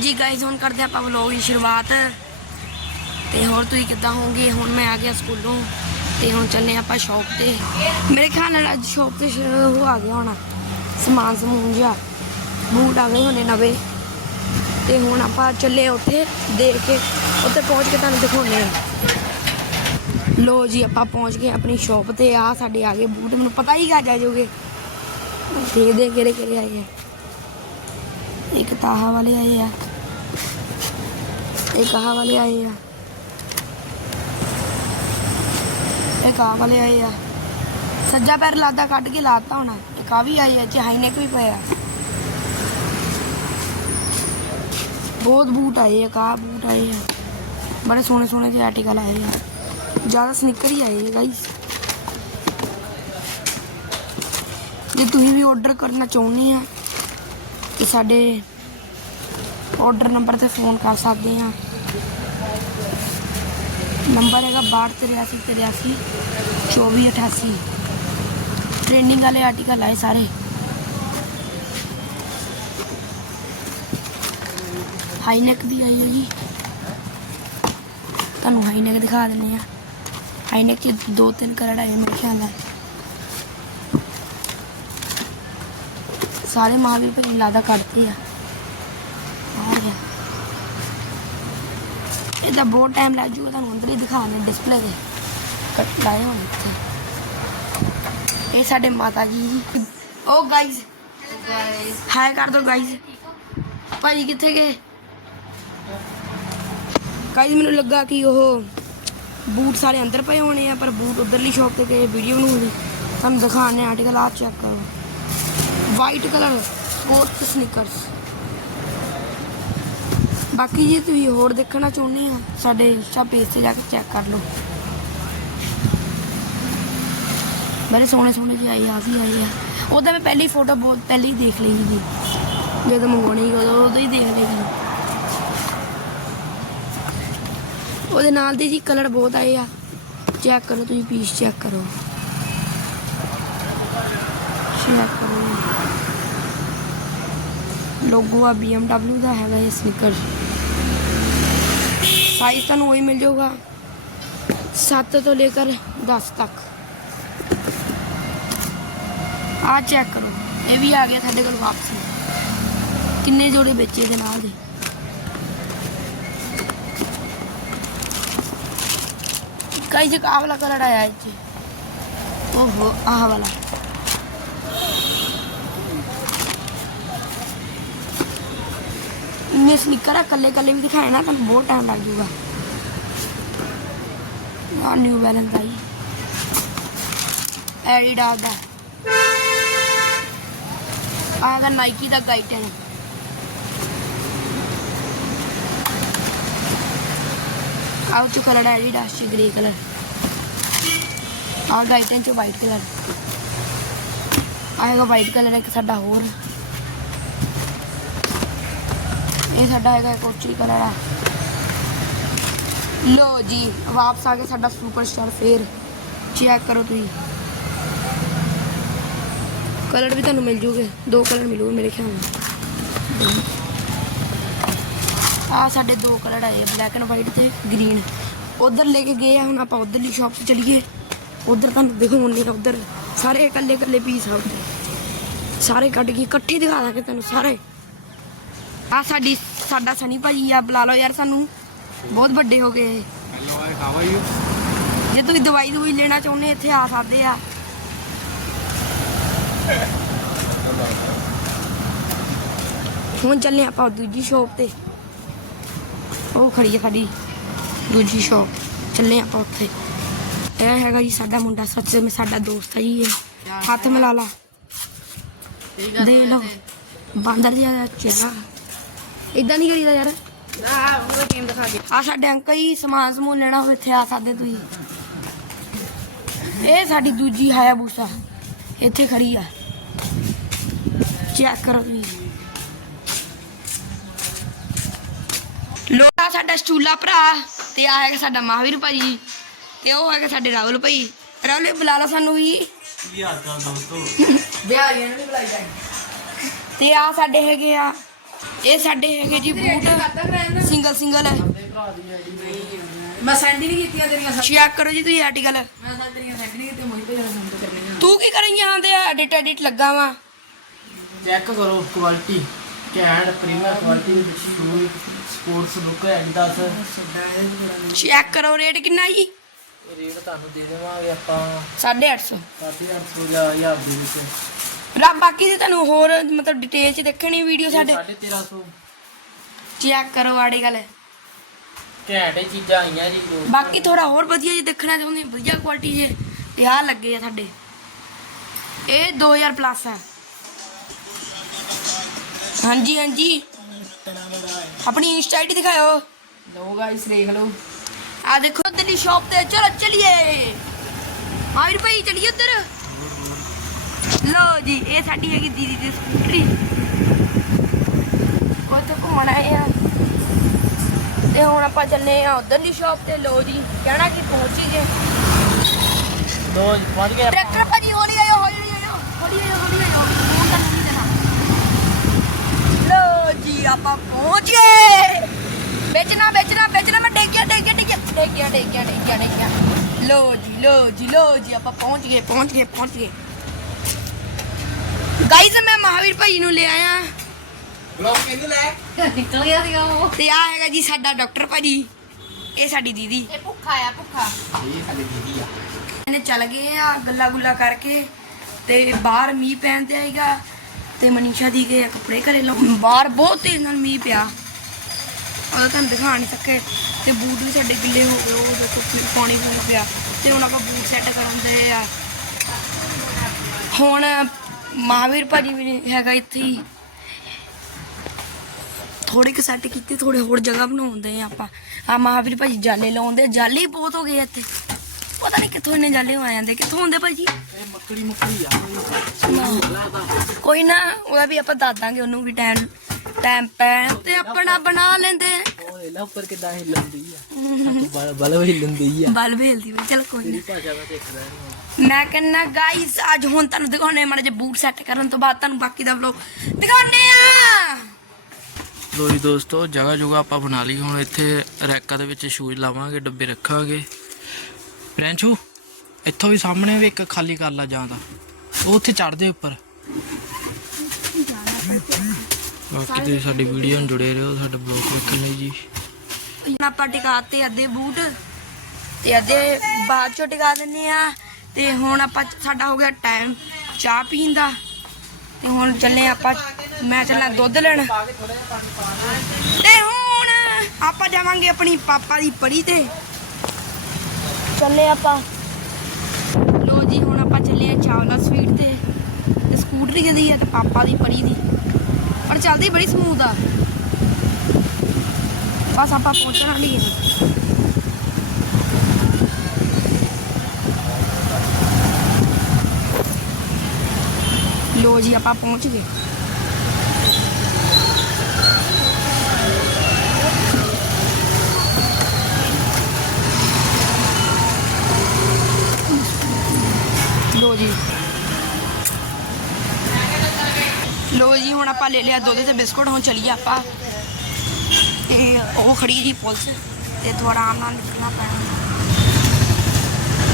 ਹਾਂਜੀ ਗਾਇਜ਼ ਹੁਣ ਕਰਦੇ ਆਪਾਂ ਵਲੌਗ ਦੀ ਸ਼ੁਰੂਆਤ। ਤੇ ਹੋਰ ਤੁਸੀਂ ਕਿੱਦਾਂ ਹੋਗੇ ਹੁਣ ਮੈਂ ਆ ਗਿਆ ਸਕੂਲੋਂ, ਤੇ ਹੁਣ ਚੱਲੇ ਆਪਾਂ ਸ਼ਾਪ ਤੇ। ਮੇਰੇ ਖਿਆਲ ਨਾਲ ਅੱਜ ਸ਼ਾਪ ਤੇ ਸ਼ੁਰੂ ਆ ਗਿਆ ਹੋਣਾ। ਸਮਾਨ ਸਮੂਨ ਜਿਹਾ। ਬੂਟ ਆ ਗਏ ਹੋਣੇ ਨਵੇਂ। ਤੇ ਹੁਣ ਆਪਾਂ ਚੱਲੇ ਉੱਥੇ, ਦੇਖ ਕੇ। ਉੱਥੇ ਪਹੁੰਚ ਕੇ ਤੁਹਾਨੂੰ ਦਿਖਾਉਣੇ ਆ ਲੋ ਜੀ, ਆਪਾਂ ਪਹੁੰਚ ਗਏ ਆਪਣੀ ਸ਼ਾਪ ਤੇ। ਆ ਸਾਡੇ ਆ ਗਏ ਬੂਟ। ਮੈਨੂੰ ਪਤਾ ਹੀ ਗਾ ਜਾਜੋਗੇ ਦੇਖਦੇ ਹਾਂ ਕਿਹੜੇ ਕਿਹੜੇ ਆਏ ਆ। ਇੱਕ ਤਾਹਾ ਵਾਲੇ ਆਏ ਆ। ਇੱਕ ਆਹ ਵਾਲੇ ਆਏ ਆ ਇੱਕ ਆਹ ਵਾਲੇ ਆਏ ਆ ਸੱਜਾ ਪੈਰ ਲਾਦਾ ਕੱਢ ਕੇ ਲਾਤਾ ਹੋਣਾ ਇੱਕ ਆ ਵੀ ਆਏ ਆ ਚ ਹਾਈਨੈਕ ਵੀ ਪਿਆ ਬਹੁਤ ਬੂਟ ਆਏ ਆ ਕਾ ਬੂਟ ਆਏ ਆ ਬੜੇ ਸੋਹਣੇ ਸੋਹਣੇ ਜਿਹੇ ਆਰਟੀਕਲ ਆਏ ਆ ਜ਼ਿਆਦਾ ਸਨਿਕਰ ਹੀ ਆਏ ਆ ਗਾਈਸ ਜੇ ਤੁਸੀਂ ਵੀ ਆਰਡਰ ਕਰਨਾ ਚਾਹੁੰਦੇ ਆ ਤੇ ਸਾਡੇ ਆਰਡਰ ਨੰਬਰ ਤੇ ਫੋਨ ਕਰ ਸਕਦੇ ਹਾਂ। ਨੰਬਰ ਹੈਗਾ 628383 2488 ਟ੍ਰੇਨਿੰਗ ਵਾਲੇ ਆਰਟੀਕਲ ਆਏ ਸਾਰੇ। ਹਾਈਨੈਕ ਦੀ ਆਈ ਹੈ ਜੀ ਤੁਹਾਨੂੰ ਹਾਈਨੈਕ ਦਿਖਾ ਦਿੰਦੇ ਆ ਹਾਈਨੈਕ ਚ ਦੋ ਤਿੰਨ ਕਲਰ ਆਏ ਮੇਰੇ ਖਿਆਲ ਨਾਲ। ਸਾਰੇ ਮਹਾਵੀਰ ਭਾਈ ਲਾਦਾ ਕੱਢਦੇ ਆ ਆ ਗਿਆ ਇਹਦਾ ਬਹੁਤ ਟਾਈਮ ਲੱਗ ਜੂਗਾ, ਤੁਹਾਨੂੰ ਅੰਦਰ ਹੀ ਦਿਖਾਣੇ ਡਿਸਪਲੇ ਤੇ। ਕੱਟ ਲਾਏ ਹੋਣ ਇੱਥੇ। ਇਹ ਸਾਡੇ ਮਾਤਾ ਜੀ ਓ ਗਾਇਜ਼ ਹਾਈ ਕਰ ਦੋ ਗਾਇਜ਼ ਭਾਈ ਕਿੱਥੇ ਗਏ? ਗਾਇਜ਼ ਮੈਨੂੰ ਲੱਗਾ ਕਿ ਉਹ ਬੂਟ ਸਾਰੇ ਅੰਦਰ ਪਏ ਹੋਣੇ ਆ, ਪਰ ਬੂਟ ਉਧਰਲੀ ਸ਼ਾਪ ਤੇ ਗਏ ਵੀਡੀਓ ਬਣਾਉਣੀ ਤੁਹਾਨੂੰ ਦਿਖਾਣੇ ਆਰਟੀਕਲ ਆ ਚੈੱਕ ਕਰੋ। ਵਾਈਟ ਕਲਰ ਸਪੋਰਟ ਸਨੀਕਰਸ ਬਾਕੀ ਜੇ ਤੁਸੀਂ ਹੋਰ ਦੇਖਣਾ ਚਾਹੁੰਦੇ ਆ ਸਾਡੇ ਇੰਸਟਾ ਪੇਜ ਤੇ ਜਾ ਕੇ ਚੈੱਕ ਕਰ ਲਓ। ਬੜੇ ਸੋਹਣੇ ਸੋਹਣੇ ਜਿਹੇ ਆਏ ਆ ਵੀ ਆਏ ਆ। ਉਹਦਾ ਮੈਂ ਪਹਿਲੀ ਫੋਟੋ ਬਹੁਤ ਪਹਿਲੇ ਹੀ ਦੇਖ ਲਈ ਸੀ। ਜਦੋਂ ਮੰਗਵਾਉਣੀ ਸੀ, ਉਦੋਂ ਉਦੋਂ ਹੀ ਦੇਖ ਲਈ ਸੀ। ਉਹਦੇ ਨਾਲ ਦੇ ਜੀ ਕਲਰ ਬਹੁਤ ਆਏ ਆ। ਚੈੱਕ ਕਰੋ ਤੁਸੀਂ ਪੀਸ ਚੈੱਕ ਕਰੋ। ਚੈੱਕ ਕਰੋ। ਲੋਗੋ ਆ BMW ਦਾ, ਹੈਗਾ ਇਹ ਸਨੀਕਰ ਸਾਈਜ਼ ਤੁਹਾਨੂੰ ਉਹੀ ਮਿਲ ਜਾਊਗਾ 7 ਤੋਂ ਲੈ ਕੇ 10 ਤੱਕ ਆ ਚੈੱਕ ਕਰੋ ਇਹ ਵੀ ਆ ਗਿਆ ਸਾਡੇ ਕੋਲ ਵਾਪਸ ਕਿੰਨੇ ਜੋੜੇ ਵੇਚੇ ਦੇ ਨਾਲ ਦੇ ਕਈ ਜਗ੍ਹਾ ਆਹ ਵਾਲਾ ਕਲਰ ਆਇਆ ਇੱਥੇ ਓਹੋ ਆਹ ਵਾਲਾ ਇੰਨੇ ਸਨੀਕਰ ਆ ਕੱਲੇ ਕੱਲੇ ਵੀ ਦਿਖਾਏ ਨਾ, ਤੁਹਾਨੂੰ ਬਹੁਤ ਟਾਈਮ ਲੱਗ ਜਾਊਗਾ। ਆ ਨਿਊ ਬੈਲੈਂਸ ਆਈ ਐਡੀਡਾਸ ਦਾ। ਆਹ ਦਾ ਨਾਈਕੀ ਦਾ ਗਾਈਟਨ ਆਹ ਚ ਕਲਰ ਐਡੀਡਾਸ ਚ ਗ੍ਰੇ ਕਲਰ ਆਹ ਗਾਈਟਨ ਚ ਵਾਈਟ ਕਲਰ ਆਏਗਾ ਵਾਈਟ ਕਲਰ ਇੱਕ ਸਾਡਾ ਹੋਰ। ਇਹ ਸਾਡਾ ਹੈਗਾ ਕੋਚੀ ਕਲਰ ਆ ਲੋ ਜੀ, ਵਾਪਸ ਆ ਗਿਆ ਸਾਡਾ ਸੁਪਰਸਟਾਰ ਫੇਰ। ਚੈੱਕ ਕਰੋ ਤੁਸੀਂ। ਕਲਰ ਵੀ ਤੁਹਾਨੂੰ ਮਿਲ ਜੂਗੇ। ਦੋ ਕਲਰ ਮਿਲੂਗੇ ਮੇਰੇ ਖਿਆਲ ਨਾਲ। ਆ ਸਾਡੇ ਦੋ ਕਲਰ ਆਏ ਬਲੈਕ ਐਂਡ ਵਾਈਟ ਤੇ ਗ੍ਰੀਨ ਉਧਰ ਲੈ ਕੇ ਗਏ ਆ, ਹੁਣ ਆਪਾਂ ਉਧਰਲੀ ਸ਼ਾਪ ਤੇ ਚਲੀਏ। ਉਧਰ ਤੁਹਾਨੂੰ ਦਿਖਾਉਣ ਆ ਉਧਰ ਸਾਰੇ ਇਕੱਲੇ ਇਕੱਲੇ ਪੀਸ ਆ ਸਾਰੇ ਕੱਢ ਕੇ ਇਕੱਠੇ ਦਿਖਾ ਦਾਂਗੇ ਤੁਹਾਨੂੰ ਸਾਰੇ। ਆ ਸਾਡੀ ਸਾਡਾ ਸਨੀ ਭਾਜੀ ਆ ਬੁਲਾ ਲਓ ਯਾਰ ਸਾਨੂੰ। ਬਹੁਤ ਵੱਡੇ ਹੋ ਗਏ? ਜੇ ਤੁਸੀਂ ਦਵਾਈ ਦਵਾਈ ਲੈਣਾ ਚਾਹੁੰਦੇ ਇੱਥੇ ਆ ਸਕਦੇ ਆ। ਹੁਣ ਚੱਲੇ ਆਪਾਂ ਦੂਜੀ ਸ਼ਾਪ ਤੇ। ਉਹ ਖੜੀ ਹੈ ਸਾਡੀ ਦੂਜੀ ਸ਼ਾਪ। ਚੱਲੇ ਆਪਾਂ ਉੱਥੇ। ਇਹ ਹੈਗਾ ਜੀ ਸਾਡਾ ਮੁੰਡਾ ਸੱਚ ਵਿੱਚ ਸਾਡਾ ਦੋਸਤ ਹੈ ਜੀ ਇਹ। ਹੱਥ ਮਿਲਾ ਲਾ। ਦੇ ਲਓ। ਬਾਂਦਰ ਜਿਹਾ ਚੇਲਾ ਇਦਾਂ ਨਹੀਂ ਕਰੀਦਾ ਯਾਰ। ਆ ਸਾਡੇ ਅੰਕਲ ਜੀ ਸਮਾਨ ਸਮੂਨ ਲੈਣਾ ਹੋਵੇ ਇੱਥੇ ਆ ਸਕਦੇ ਤੁਸੀਂ। ਇਹ ਸਾਡੀ ਦੂਜੀ ਹਾਇਆਬੂਸਾ। ਇੱਥੇ ਖੜੀ ਆ। ਚੈੱਕ ਕਰੋ ਤੁਸੀਂ। ਲੋਟਾ ਸਾਡਾ ਸਟੂਲਾ ਭਰਾ ਤੇ ਆ ਹੈਗਾ ਸਾਡਾ ਮਹਾਵੀਰ ਭਾਜੀ ਤੇ ਉਹ ਹੈਗਾ ਸਾਡੇ ਰਾਹੁਲ ਭਾਈ। ਰਾਹੁਲ ਬੁਲਾ ਲਾ ਸਾਨੂੰ ਵੀ। ਕੀ ਹਾਲ ਚਾਲ ਦੋਸਤੋ? ਬਿਹਾਰੀਆਂ ਨੂੰ ਵੀ ਬੁਲਾਈਦਾ ਤੇ ਆ ਸਾਡੇ ਹੈਗੇ ਆ ਇਹ ਸਾਡੇ ਹੈਗੇ ਜੀ ਬੂਟ। ਸਿੰਗਲ ਸਿੰਗਲ ਮੈਂ ਸੈਂਡ ਹੀ ਨਹੀਂ ਕੀਤੀਆਂ ਤੇਰੀਆਂ ਸਭ। ਚੈੱਕ ਕਰੋ ਜੀ ਤੁਸੀਂ ਆਰਟੀਕਲ ਮੈਂ ਤਾਂ ਤੇਰੀਆਂ ਸੈਂਡ ਨਹੀਂ ਕੀਤੀਆਂ ਮੋਹਿਤ ਜਰਾ ਸੈਂਡ ਕਰਨੀਆਂ। ਤੂੰ ਕੀ ਕਰੀਂ ਹਾਂ ਤੇ ਐਡਿਟ ਐਡਿਟ ਲੱਗਾ ਵਾ। ਚੈੱਕ ਕਰੋ ਕੁਆਲਿਟੀ ਕੈਂਡ ਪ੍ਰੀਮੀਅਰ ਕੁਆਲਿਟੀ ਦੇ ਵਿੱਚ shoes sports look Adidas check ਕਰੋ ਰੇਟ ਕਿੰਨਾ ਜੀ? ਰੇਟ ਤੁਹਾਨੂੰ ਦੇ ਦੇਵਾਂਗੇ ਆਪਾਂ। 850 850 ਜਾਂ 1000 ਦੇ ਵਿੱਚ। ਰਾ ਬਾਕੀ ਦੇ ਤੁਹਾਨੂੰ ਹੋਰ ਮਤਲਬ ਡਿਟੇਲ ਚ ਦੇਖਣੀ ਵੀਡੀਓ ਸਾਡੇ 1350 ਚੈੱਕ ਕਰੋ ਆਰਟੀਕਲ ਘੈਂਟ ਹੀ ਚੀਜ਼ਾਂ ਆਈਆਂ ਜੀ ਦੋ ਬਾਕੀ ਥੋੜਾ ਹੋਰ ਵਧੀਆ ਜੀ ਦੇਖਣਾ ਚਾਹੁੰਦੇ ਵਧੀਆ ਕੁਆਲਿਟੀ ਜੇ ਤੇ ਆਹ ਲੱਗੇ ਆ ਸਾਡੇ। ਇਹ 2000 ਪਲੱਸ ਹੈ ਹਾਂਜੀ ਹਾਂਜੀ। ਆਪਣੀ ਇੰਸਟਾ ਆਈਡੀ ਦਿਖਾਓ ਲੋ ਗਾਇਸ ਦੇਖ ਲਓ। ਆ ਦੇਖੋ ਦੀ ਸ਼ਾਪ ਤੇ ਚਲੋ ਚਲੀਏ। ਆਇਰ ਭਾਈ ਚਲੀਏ ਉਧਰ। ਜੀ ਇਹ ਸਾਡੀ ਹੈਗੀ ਦੀਦੀ ਦੀ ਸਕੂਟਰੀ। ਕੋਈ ਤਾਂ ਘੁੰਮਣ ਆਏ ਆ। ਤੇ ਹੁਣ ਆਪਾਂ ਚੱਲੇ ਆ ਉਧਰ ਦੀ ਸ਼ਾਪ ਤੇ। ਲੋ ਜੀ ਕਹਿਣਾ ਕਿ ਪਹੁੰਚੀ ਜੇ ਦੋ ਪਹੁੰਚ ਗਏ। ਟਰੈਕਟਰ ਭਾਜੀ ਹੌਲੀ ਆਇਓ ਹੌਲੀ ਆਇਓ ਹੌਲੀ ਆਇਓ ਹੌਲੀ ਆਇਓ ਫੋਨ ਤਾਂ ਨਹੀਂ ਦੇਣਾ। ਲੋ ਜੀ ਆਪਾਂ ਪਹੁੰਚ। ਗਏ ਵੇਚਣਾ ਵੇਚਣਾ ਵੇਚਣਾ। ਮੈਂ ਡੇਗਿਆ ਡੇਗਿਆ ਡੇਗਿਆ। ਡੇਗਿਆ ਡੇਗਿਆ ਡੇਗਿਆ ਲੋ ਜੀ ਲੋ ਜੀ ਲੋ ਜੀ ਆਪਾਂ ਪਹੁੰਚ ਗਏ ਪਹੁੰਚ ਗਏ ਪਹੁੰਚ ਗਏ। ਗਾਈਜ਼ ਮੈਂ ਮਹਾਵੀਰ ਭਾਈ ਨੂੰ ਲੈ ਆਇਆ। ਨਿਕਲ ਗਿਆ ਸੀਗਾ ਉਹ। ਤੇ ਆ ਹੈਗਾ ਜੀ ਸਾਡਾ ਡਾਕਟਰ ਭਾਜੀ। ਇਹ ਸਾਡੀ ਦੀਦੀ। ਇਹ ਭੁੱਖਾ ਆ ਭੁੱਖਾ। ਇਹਨੇ ਚੱਲ ਗਏ ਆ ਗੱਲਾਂ ਗੁੱਲਾ ਕਰਕੇ। ਤੇ ਬਾਹਰ ਮੀਂਹ ਪੈਣ ਤੇ ਆਏਗਾ। ਤੇ ਮਨੀਸ਼ਾ ਦੀ ਗਏ ਆ ਕੱਪੜੇ ਘਰੇ ਲਾਉਣ। ਬਾਹਰ ਬਹੁਤ ਤੇਜ਼ ਨਾਲ ਮੀਂਹ ਪਿਆ। ਉਹ ਤੁਹਾਨੂੰ ਦਿਖਾ ਨਹੀਂ ਸਕੇ। ਤੇ ਬੂਟ ਵੀ ਸਾਡੇ ਗਿੱਲੇ ਹੋ ਗਏ ਉਹ ਦੇਖੋ ਪਾਣੀ ਪੂਣੀ ਪਿਆ। ਤੇ ਹੁਣ ਆਪਾਂ ਬੂਟ ਸੈੱਟ ਕਰਨ ਦੇ ਆ। ਹੁਣ ਮਹਾਵੀਰ ਭਾਜੀ ਵੀ ਹੈਗਾ ਇੱਥੇ ਹੀ। ਥੋੜੇ ਕੁ ਸੈੱਟ ਕੀਤੇ ਥੋੜੇ ਹੋਰ ਜਗ੍ਹਾ ਬਣਾਉਂਦੇ ਆ ਆਪਾਂ। ਆ ਮਹਾਵੀਰ ਭਾਜੀ ਜਾਲੇ ਲਾਉਂਦੇ ਜਾਲੇ ਹੀ ਬਹੁਤ ਹੋ ਗਏ ਇੱਥੇ। ਪਤਾ ਨਹੀਂ ਕਿੱਥੋਂ ਇੰਨੇ ਜਾਲੇ ਆ ਜਾਂਦੇ। ਕਿੱਥੋਂ ਹੁੰਦੇ ਭਾਜੀ? ਇਹ ਮੱਕੜੀ ਮੁੱਕੜੀ ਆ। ਕੋਈ ਨਾ ਉਹਦਾ ਵੀ ਆਪਾਂ ਦੱਸ ਦਾਂਗੇ ਉਹਨੂੰ ਵੀ ਟਾਈਮ ਟਾਈਮ ਪੈ ਤੇ ਆਪਣਾ ਬਣਾ ਲੈਂਦੇ ਆ। ਉਹ ਉੱਪਰ ਕਿਦਾਂ ਹਿੱਲਦੀ ਆ। ਬਲ ਬਲ ਹਿੱਲਦੀ ਆ। ਬਲ ਭੇਲਦੀ ਵੀ ਚਲ ਕੋਈ ਨਾ। ਭਾਸ਼ਾ ਦਾ ਦੇਖਦਾ ਨਹੀਂ ਮੈਂ ਕਹਿੰਨਾ ਗਾਈਸ ਅੱਜ ਹੁਣ ਤੁਹਾਨੂੰ ਦਿਖਾਉਣੇ ਮਾੜੇ ਜੇ ਬੂਟ ਸੈੱਟ ਕਰਨ ਤੋਂ ਬਾਅਦ ਤੁਹਾਨੂੰ ਬਾਕੀ ਦਾ ਵਲੋਗ ਦਿਖਾਉਣੇ ਆ। ਲੋ ਜੀ ਦੋਸਤੋ ਜਗ੍ਹਾ ਜੁਗਾ ਆਪਾਂ ਬਣਾ ਲਈ। ਹੁਣ ਇੱਥੇ ਰੈਕਾਂ ਦੇ ਵਿੱਚ ਸ਼ੂਜ਼ ਲਾਵਾਂਗੇ ਡੱਬੇ ਰੱਖਾਂਗੇ। ਪ੍ਰਿੰਸ਼ੂ ਇੱਥੋਂ ਵੀ ਸਾਹਮਣੇ ਵੀ ਇੱਕ ਖਾਲੀ ਕਰ ਲਾ ਜਾਂਦਾ ਉਹ ਉੱਥੇ ਚੜਦੇ ਉੱਪਰ। ਬਾਕੀ ਤੁਸੀਂ ਸਾਡੀ ਵੀਡੀਓ ਨਾਲ ਜੁੜੇ ਰਹੋ ਸਾਡਾ ਬਲੌਗ ਵੇਖਣ ਜੀ। ਆਪਾਂ ਟਿਕਾਤੇ ਅੱਧੇ ਬੂਟ ਤੇ ਅੱਧੇ ਬਾਅਦ ਚੋਂ ਟਿਕਾ ਦਿੰਨੇ ਆ। ਤੇ ਹੁਣ ਆਪਾਂ ਸਾਡਾ ਹੋ ਗਿਆ ਟਾਈਮ ਚਾਹ ਪੀਣ ਦਾ। ਤੇ ਹੁਣ ਚੱਲੇ ਆਪਾਂ ਮੈਂ ਚੱਲਾਂ ਦੁੱਧ ਲੈਣ। ਤੇ ਹੁਣ ਆਪਾਂ ਜਾਵਾਂਗੇ ਆਪਣੀ ਪਾਪਾ ਦੀ ਪੜੀ ਤੇ। ਚੱਲੇ ਆਪਾਂ। ਲੋ ਜੀ, ਹੁਣ ਆਪਾਂ ਚੱਲੇ ਆ ਚਾਵਲਾ ਸਵੀਟ ਤੇ। ਤੇ ਸਕੂਟਰੀ ਜਿਹਦੀ ਆ ਤੇ ਪਾਪਾ ਦੀ ਪੜੀ ਦੀ। ਪਰ ਚੱਲਦੀ ਬੜੀ ਸਮੂਥ ਆ। ਬਸ ਆਪਾਂ ਪਹੁੰਚਣ ਨਹੀਂ ਹੈ। ਲੋ ਜੀ ਆਪਾਂ ਪਹੁੰਚ ਗਏ। ਲੋ ਜੀ। ਲੋ ਜੀ, ਹੁਣ ਆਪਾਂ ਲੈ ਲਿਆ ਦੁੱਧ ਤੇ ਬਿਸਕੁਟ, ਹੁਣ ਚਲੀਏ ਆਪਾਂ। ਤੇ ਉਹ ਖੜੀ ਜੀ ਪੁਲਿਸ, ਤੇ ਥੋੜਾ ਆਰਾਮ ਨਾਲ ਨਿਕਲਣਾ ਪੈਣਾ।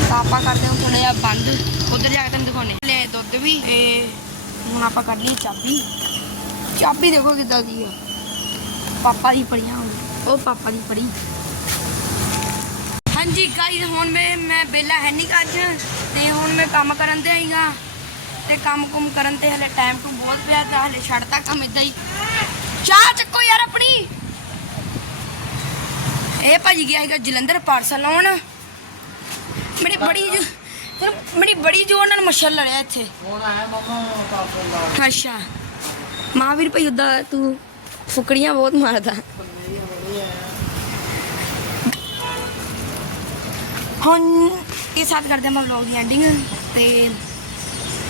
ਤਾਂ ਆਪਾਂ ਕਰਦੇ ਹਾਂ ਥੋੜਾ ਜਿਹਾ ਬੰਦ। ਉਧਰ ਜਾ ਕੇ ਤੁਹਾਨੂੰ ਦਿਖਾਉਣੇ ਲੈ ਦੁੱਧ ਵੀ ਤੇ ਹੁਣ ਆਪਾਂ ਕੱਢ ਲਈ ਚਾਬੀ। ਚਾਬੀ ਦੇਖੋ ਕਿੱਦਾਂ ਦੀ ਆ। ਪਾਪਾ ਦੀ ਪੜੀਆਂ ਉਹ ਪਾਪਾ ਦੀ ਪੜੀ ਹਾਂਜੀ ਗਾਈਜ਼ ਹੁਣ ਮੈਂ ਮੈਂ ਬੇਲਾ ਹੈ ਨਹੀਂ ਅੱਜ। ਤੇ ਹੁਣ ਮੈਂ ਕੰਮ ਕਰਨ ਤੇ ਆਈਗਾ ਤੇ ਕੰਮ ਕੁਮ ਕਰਨ ਤੇ ਹਲੇ ਟਾਈਮ ਟੂ ਬਹੁਤ ਪਿਆ ਤਾਂ ਹਲੇ ਛੱਡਤਾ ਕੰਮ ਇਦਾਂ ਹੀ। ਚਾਹ ਚੱਕੋ ਯਾਰ ਆਪਣੀ। ਇਹ ਭਾਜੀ ਗਿਆ ਹੈਗਾ ਜਲੰਧਰ ਪਾਰਸਲ ਲਾਉਣ। ਮੇਰੀ ਬੜੀ ਫਿਰ ਮੇਰੀ ਬੜੀ ਜੋਰ ਨਾਲ ਮੱਛਰ ਲੜਿਆ ਇੱਥੇ। ਹੁਣ ਆਇਆ ਮਮਾ ਪਾਪਾ ਅੱਛਾ। ਮਹਾਵੀਰ ਭਾਈ ਉਦਾਂ ਤੂੰ ਫੁਕੜੀਆਂ ਬਹੁਤ ਮਾਰਦਾ। ਹੁਣ ਇਹ ਸਾਥ ਕਰਦੇ ਹਾਂ ਵਲੌਗ ਦੀ ਐਂਡਿੰਗ ਤੇ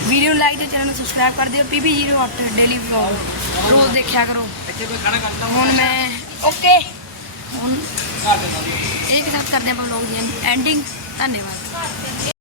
ਵੀਡੀਓ ਨੂੰ ਲਾਈਕ ਤੇ ਚੈਨਲ ਨੂੰ ਸਬਸਕ੍ਰਾਈਬ ਕਰ ਦਿਓ। PB08 ਡੇਲੀ ਵਲੌਗ ਰੋਜ਼ ਦੇਖਿਆ ਕਰੋ। ਇੱਥੇ ਕੋਈ ਖਾਣਾ ਕਰਦਾ ਹੁਣ ਮੈਂ ਓਕੇ। ਹੁਣ ਇਹ ਸਾਥ ਕਰਦੇ ਹਾਂ ਵਲੌਗ ਦੀ ਐਂਡਿੰਗ ਧੰਨਵਾਦ।